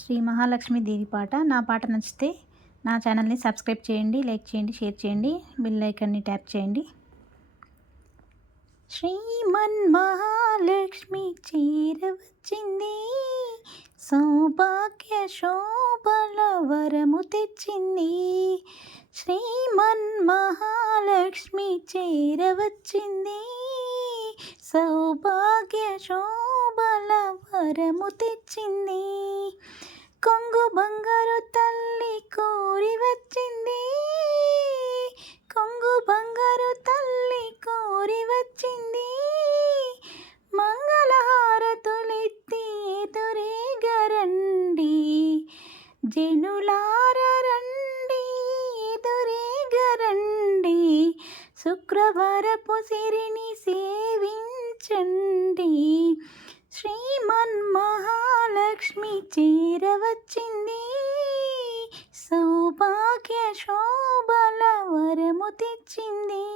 శ్రీ మహాలక్ష్మి దేవి పాట. నా పాట నచ్చితే నా ఛానల్ని సబ్స్క్రైబ్ చేయండి, లైక్ చేయండి, షేర్ చేయండి, బెల్ ఐకాన్ని ట్యాప్ చేయండి. శ్రీమన్మహాలక్ష్మి చేరవచ్చింది, సౌభాగ్య శోభల వరము తెచ్చింది. శ్రీమన్మహాలక్ష్మి చేరవచ్చింది, సౌభాగ్య శోభల వరము తెచ్చింది. కొంగు బంగారు తల్లి కోరి వచ్చింది, కొంగు బంగారు తల్లి కోరి వచ్చింది. మంగళహారతులెత్తి ఎదురేగరండి, జనులార రండి, ఎదురేగరండి. శుక్రవారపు సిరిని సేవించండి. శ్రీమన్మహాలక్ష్మి చేరవచ్చింది, సౌభాగ్య శోభల వరము తెచ్చింది.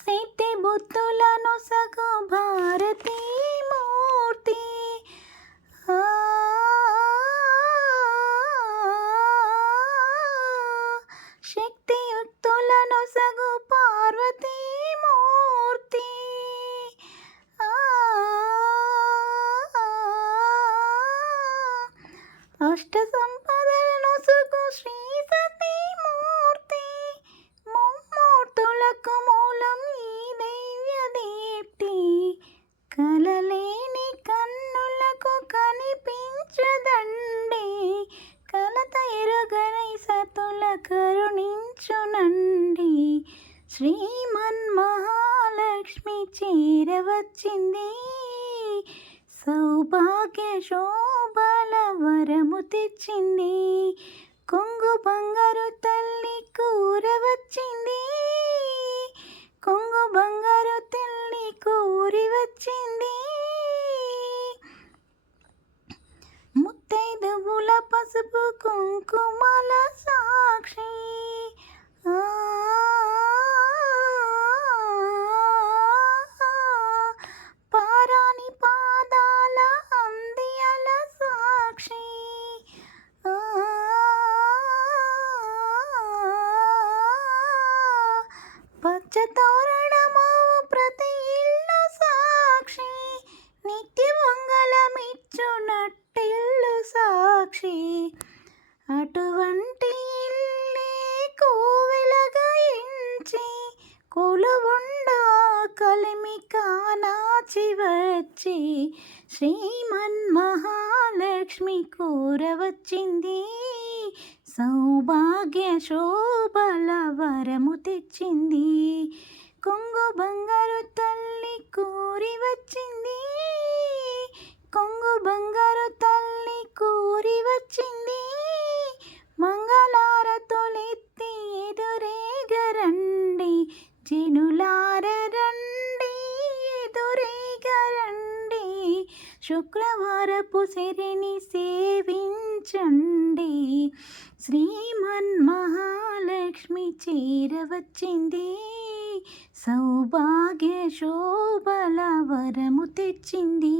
శైత్య బుద్ధులను సగు భారతీ మూర్తి, శక్తియుక్తులను సగు పార్వతీ మూర్తి. అష్ట సంపదలను సుగు శ్రీ సతీమూర్తి. ముమ్మూర్తులకు మూలం ఈ దైవ్య దీప్తి, కలలేని కన్నులకు కనిపించదండి. కలత ఎరుగనై సతుల కరుణించునండి. శ్రీమన్మహాలక్ష్మి చేరవచ్చింది, సౌభాగ్య శోభల వరము తెచ్చింది. కొంగు బంగారు తల్లి కూరవచ్చింది, కొంగు బంగారు తల్లి కూరి వచ్చింది. ముత్తైదువుల పసుపు కుంకుమల సాక్షి, పారాని పాదాల అందియల సాక్షి. పచ్చ తోరణమావు ప్రతి ఇల్లు సాక్షి, నిత్య మంగళమిచ్చునట్టిల్లు సాక్షి. అటువంటి ఇల్లే కోవెలగా ఎంచి, కొలువుండా కలిమి కానాచి వచ్చి. శ్రీమన్మహాలక్ష్మి కూరవచ్చింది, సౌభాగ్య శోభల వరము తెచ్చింది. కొంగు బంగారు తల్లి కూరి వచ్చింది, కొంగు బంగారు తల్లి కూరి వచ్చింది. మంగళారతులెత్తి ఎదురేగరండి, జనులార రండి, ఎదురేగరండి. శుక్రవారపు సిరిని సేవించండి. శ్రీమన్మహాలక్ష్మి చేరవచ్చింది, సౌభాగ్య శోభల వరము తెచ్చింది.